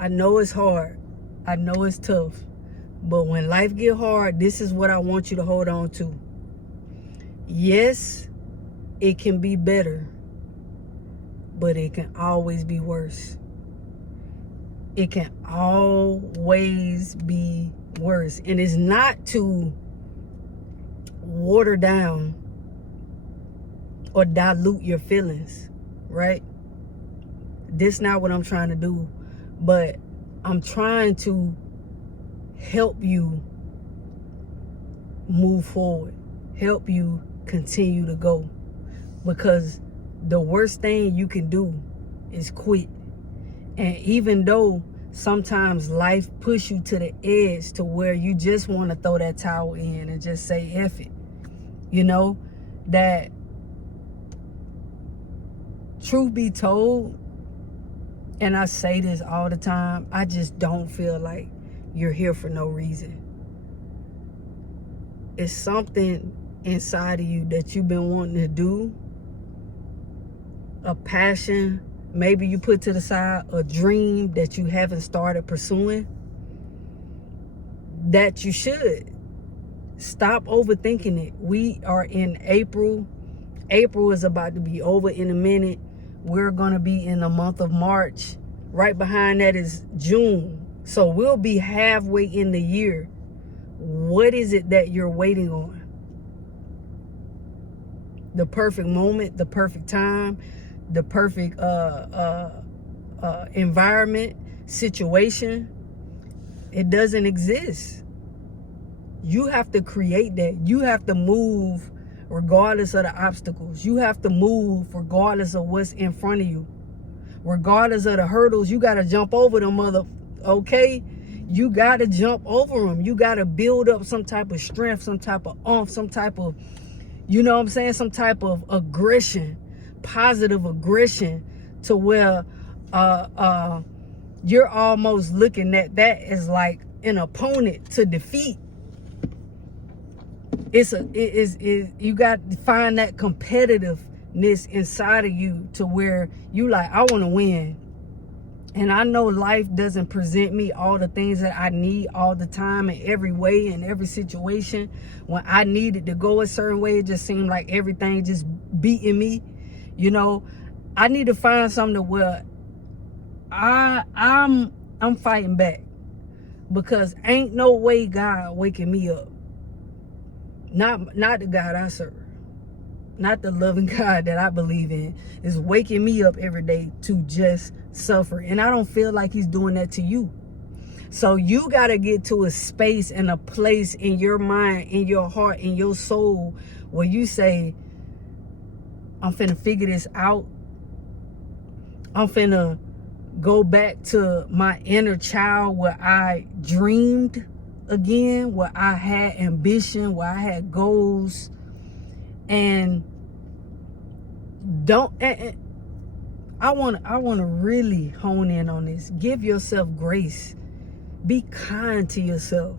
I know it's hard. I know it's tough. But when life get hard, this is what I want you to hold on to. Yes, it can be better, but it can always be worse. It can always be worse. And it's not to water down or dilute your feelings, right? This not what I'm trying to do, but I'm trying to help you move forward, help you continue to go, because the worst thing you can do is quit. And even though sometimes life push you to the edge to where you just want to throw that towel in and just say F it, you know, that truth be told, and I say this all the time, I just don't feel like you're here for no reason. It's something inside of you that you've been wanting to do, a passion, maybe you put to the side, a dream that you haven't started pursuing, that you should. Stop overthinking it. We are in April. April is about to be over in a minute. We're going to be in the month of March. Right behind that is June. So we'll be halfway in the year. What is it that you're waiting on? The perfect moment, the perfect time, the perfect environment, situation. It doesn't exist. You have to create that. You have to move regardless of the obstacles. You have to move regardless of what's in front of you. Regardless of the hurdles, you got to jump over them, okay? You got to jump over them. You got to build up some type of strength, some type of oomph, some type of, you know what I'm saying, some type of aggression, positive aggression, to where you're almost looking at that as like an opponent to defeat. You got to find that competitiveness inside of you to where you like, I want to win. And I know life doesn't present me all the things that I need all the time, in every way, in every situation. When I needed to go a certain way, it just seemed like everything just beating me. You know, I need to find something where I'm fighting back, because ain't no way God waking me up. Not the God I serve, not the loving God that I believe in, is waking me up every day to just suffer. And I don't feel like he's doing that to you. So you got to get to a space and a place in your mind, in your heart, in your soul, where you say, I'm finna figure this out. I'm finna go back to my inner child where I dreamed again, where I had ambition, where I had goals. And I want to really hone in on this. Give yourself grace. Be kind to yourself.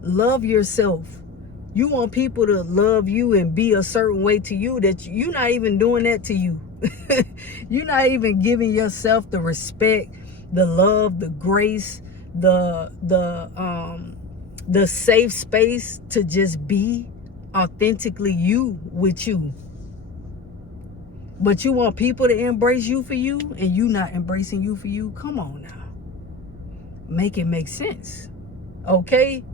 Love yourself. You want people to love you and be a certain way to you, that you're not even doing that to you. You're not even giving yourself the respect, the love, the grace, the safe space to just be authentically you with you. But you want people to embrace you for you, and you not embracing you for you? Come on now. Make it make sense. Okay?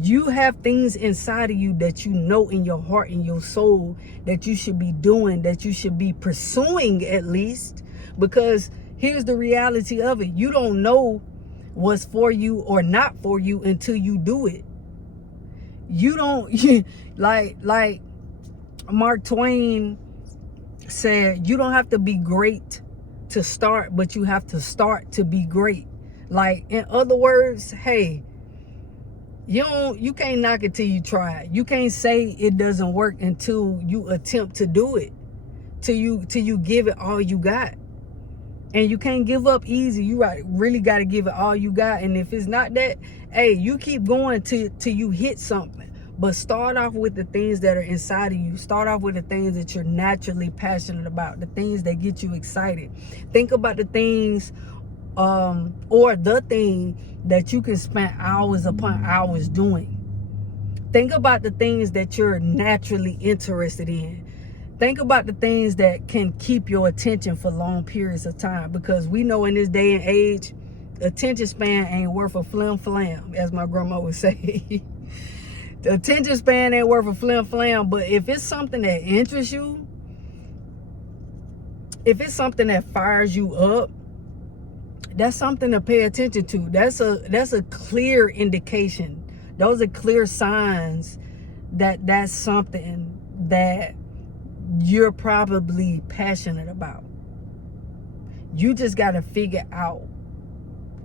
You have things inside of you that you know in your heart, in your soul, that you should be doing, that you should be pursuing at least. Because here's the reality of it. You don't know what's for you or not for you until you do it. You don't, like Mark Twain said, you don't have to be great to start, but you have to start to be great. Like, in other words, hey, you can't knock it till you try it. You can't say it doesn't work until you attempt to do it, till you give it all you got. And you can't give up easy. You really got to give it all you got. And if it's not that, hey, you keep going till you hit something. But start off with the things that are inside of you. Start off with the things that you're naturally passionate about, the things that get you excited. Think about the things or the thing that you can spend hours upon hours doing. Think about the things that you're naturally interested in. Think about the things that can keep your attention for long periods of time, because we know in this day and age, attention span ain't worth a flim flam, as my grandma would say. The attention span ain't worth a flim flam. But if it's something that interests you, if it's something that fires you up, that's something to pay attention to. That's a clear indication. Those are clear signs that that's something that you're probably passionate about. You just got to figure out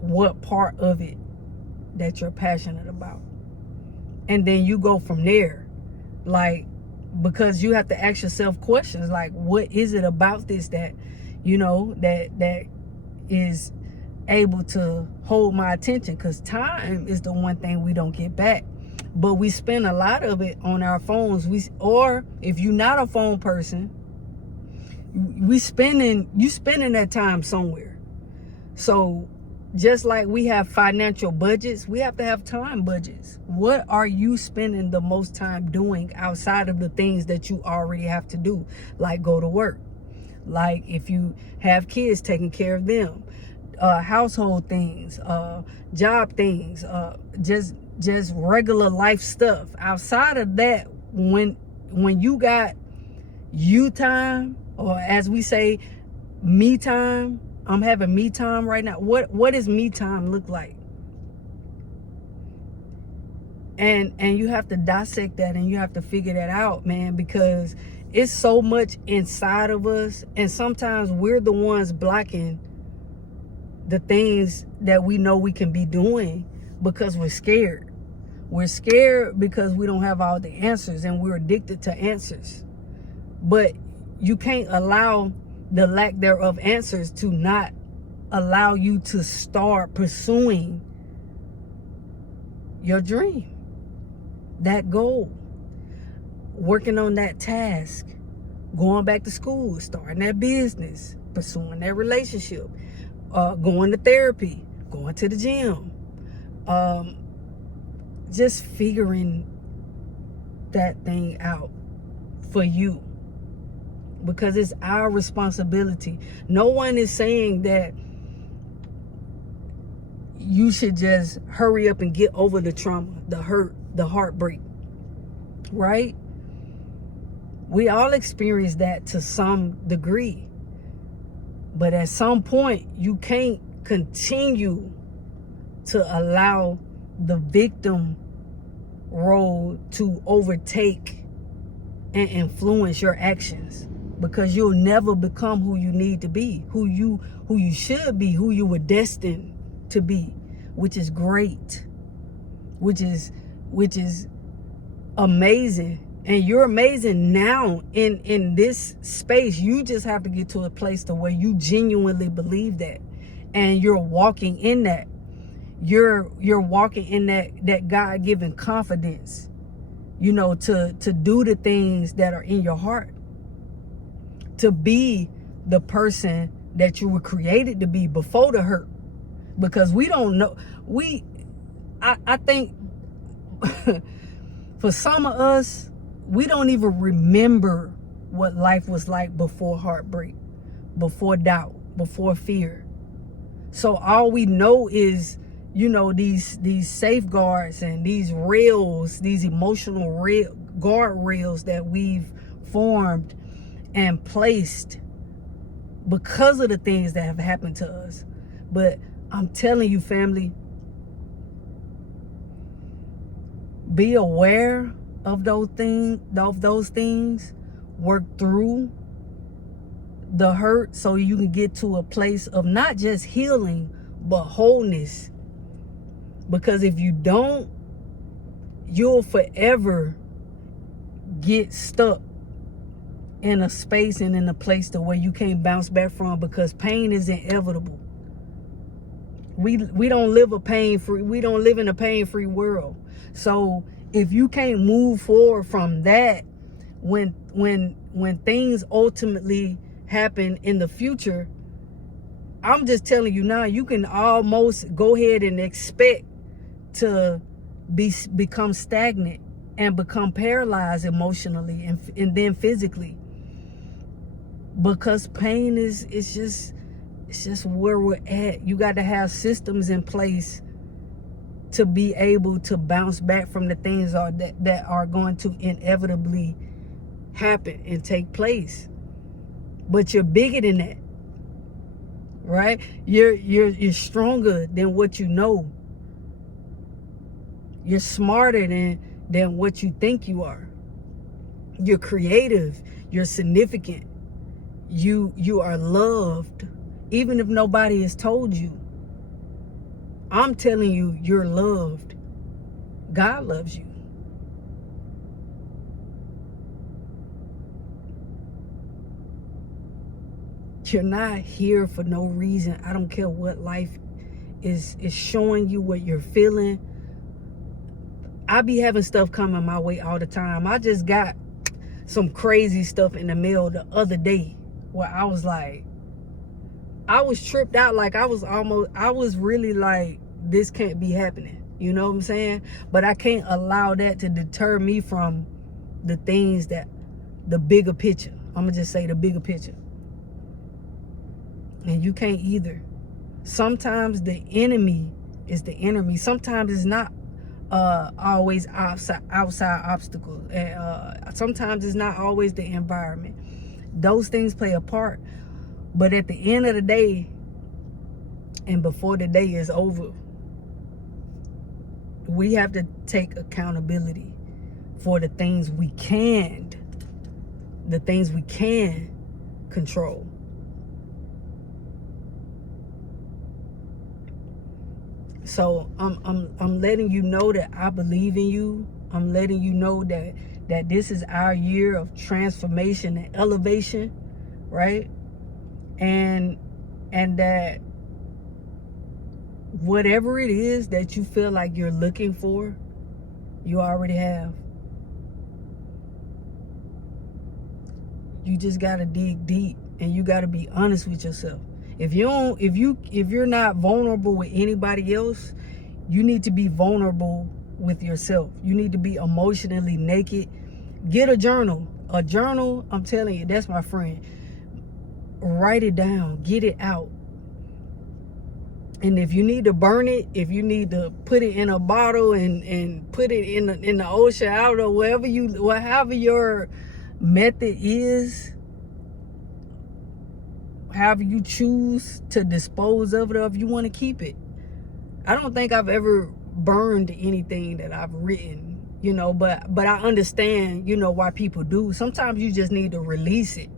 what part of it that you're passionate about. And then you go from there. Like, because you have to ask yourself questions like, what is it about this that, that is able to hold my attention? Because time is the one thing we don't get back, but we spend a lot of it on our phones. Or if you're not a phone person, you spending that time somewhere. So just like we have financial budgets, we have to have time budgets. What are you spending the most time doing outside of the things that you already have to do, like go to work, like if you have kids, taking care of them, household things, job things, just regular life stuff. Outside of that, when you got you time, or as we say, me time. I'm having me time right now. What does me time look like? And you have to dissect that, and you have to figure that out, man, because it's so much inside of us, and sometimes we're the ones blocking the things that we know we can be doing because we're scared. We're scared because we don't have all the answers, and we're addicted to answers. But you can't allow the lack thereof answers to not allow you to start pursuing your dream, that goal, working on that task, going back to school, starting that business, pursuing that relationship, going to therapy, going to the gym, just figuring that thing out for you, because it's our responsibility. No one is saying that you should just hurry up and get over the trauma, the hurt, the heartbreak, right? We all experience that to some degree. But at some point, you can't continue to allow the victim role to overtake and influence your actions, because you'll never become who you need to be, who you should be, who you were destined to be, which is great, which is amazing. And you're amazing now in this space. You just have to get to a place to where you genuinely believe that, and you're walking in that. You're walking in that God-given confidence, to do the things that are in your heart, to be the person that you were created to be before the hurt. Because we don't know. I think for some of us, we don't even remember what life was like before heartbreak, before doubt, before fear. So all we know is, these safeguards and these rails, these emotional guardrails that we've formed and placed because of the things that have happened to us. But I'm telling you, family, be aware of those things, work through the hurt so you can get to a place of not just healing, but wholeness. Because if you don't, you'll forever get stuck in a space and in a place to where you can't bounce back from, because pain is inevitable. We don't live in a pain-free world. So if you can't move forward from that, when things ultimately happen in the future, I'm just telling you now, you can almost go ahead and expect to become stagnant and become paralyzed emotionally and then physically, because pain is just where we're at. You got to have systems in place to be able to bounce back from the things that are going to inevitably happen and take place. But you're bigger than that, right? You're stronger than what you know. You're smarter than what you think you are. You're creative. You're significant. You are loved, even if nobody has told you. I'm telling you, you're loved. God loves you. You're not here for no reason. I don't care what life is showing you, what you're feeling. I be having stuff coming my way all the time. I just got some crazy stuff in the mail the other day where I was like, I was tripped out. Like I was really like, this can't be happening. You know what I'm saying? But I can't allow that to deter me from the things the bigger picture. I'm gonna just say the bigger picture. And you can't either. Sometimes the enemy is the enemy. Sometimes it's not always outside obstacles. And sometimes it's not always the environment. Those things play a part. But at the end of the day, and before the day is over, we have to take accountability for the things we can control. So I'm letting you know that I believe in you. I'm letting you know that this is our year of transformation and elevation, right? And that whatever it is that you feel like you're looking for, you already have. You just gotta dig deep, and you gotta be honest with yourself. If you're not vulnerable with anybody else, you need to be vulnerable with yourself. You need to be emotionally naked. Get a journal. A journal, I'm telling you, that's my friend. Write it down. Get it out. And if you need to burn it, if you need to put it in a bottle and put it in the ocean, I don't know, however your method is, however you choose to dispose of it, or if you want to keep it. I don't think I've ever burned anything that I've written, but I understand, why people do. Sometimes you just need to release it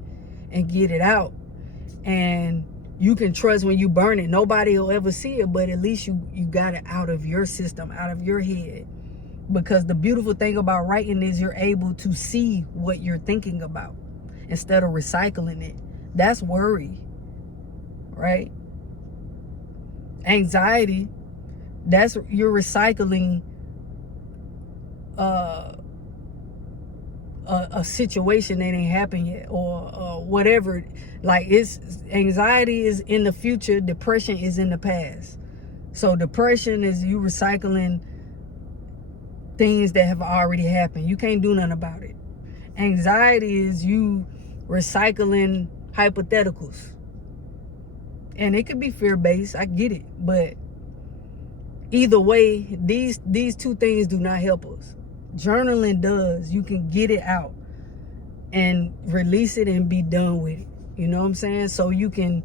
and get it out. And you can trust when you burn it, nobody will ever see it, but at least you got it out of your system, out of your head. Because the beautiful thing about writing is you're able to see what you're thinking about instead of recycling it. That's worry, right? Anxiety, you're recycling a situation that ain't happened yet, or whatever. Like, anxiety is in the future, depression is in the past. So depression is you recycling things that have already happened. You can't do nothing about it. Anxiety is you recycling hypotheticals. And it could be fear-based, I get it, but either way, these two things do not help us. Journaling does. You can get it out and release it and be done with it. You know what I'm saying? So you can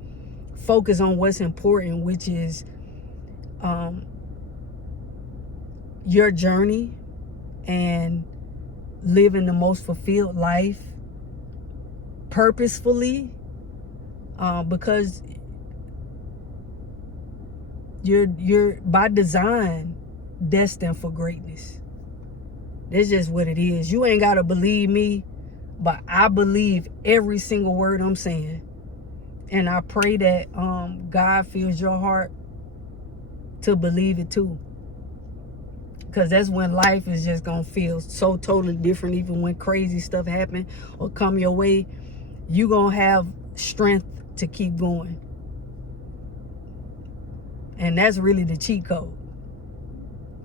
focus on what's important, which is your journey and living the most fulfilled life purposefully, because you're by design destined for greatness. That's just what it is. You ain't gotta believe me, but I believe every single word I'm saying. And I pray that God fills your heart to believe it too. Because that's when life is just gonna feel so totally different. Even when crazy stuff happen or come your way, you gonna have strength to keep going. And that's really the cheat code.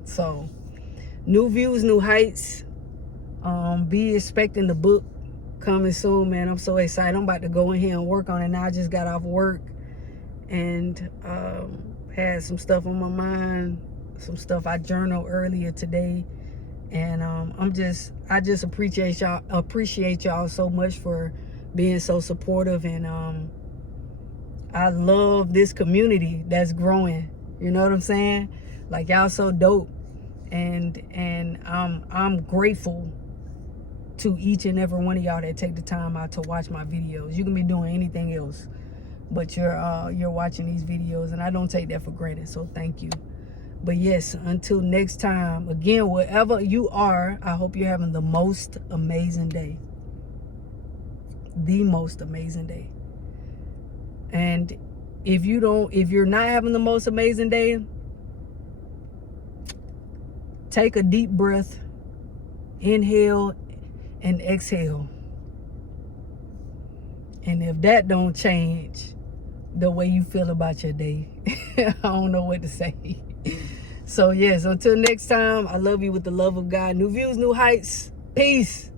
So, new views, new heights. Be expecting the book coming soon, man. I'm so excited. I'm about to go in here and work on it now. I just got off work and had some stuff on my mind, some stuff I journaled earlier today. And I just appreciate y'all so much for being so supportive. And I love this community that's growing. You know what I'm saying? Like, y'all so dope. And I'm grateful to each and every one of y'all that take the time out to watch my videos. You can be doing anything else, but you're watching these videos, and I don't take that for granted. So thank you. But yes, until next time, again, wherever you are, I hope you're having the most amazing day. The most amazing day. And if you're not having the most amazing day, take a deep breath, inhale and exhale. And if that don't change the way you feel about your day, I don't know what to say. So yes, until next time, I love you with the love of God. New views, new heights. Peace.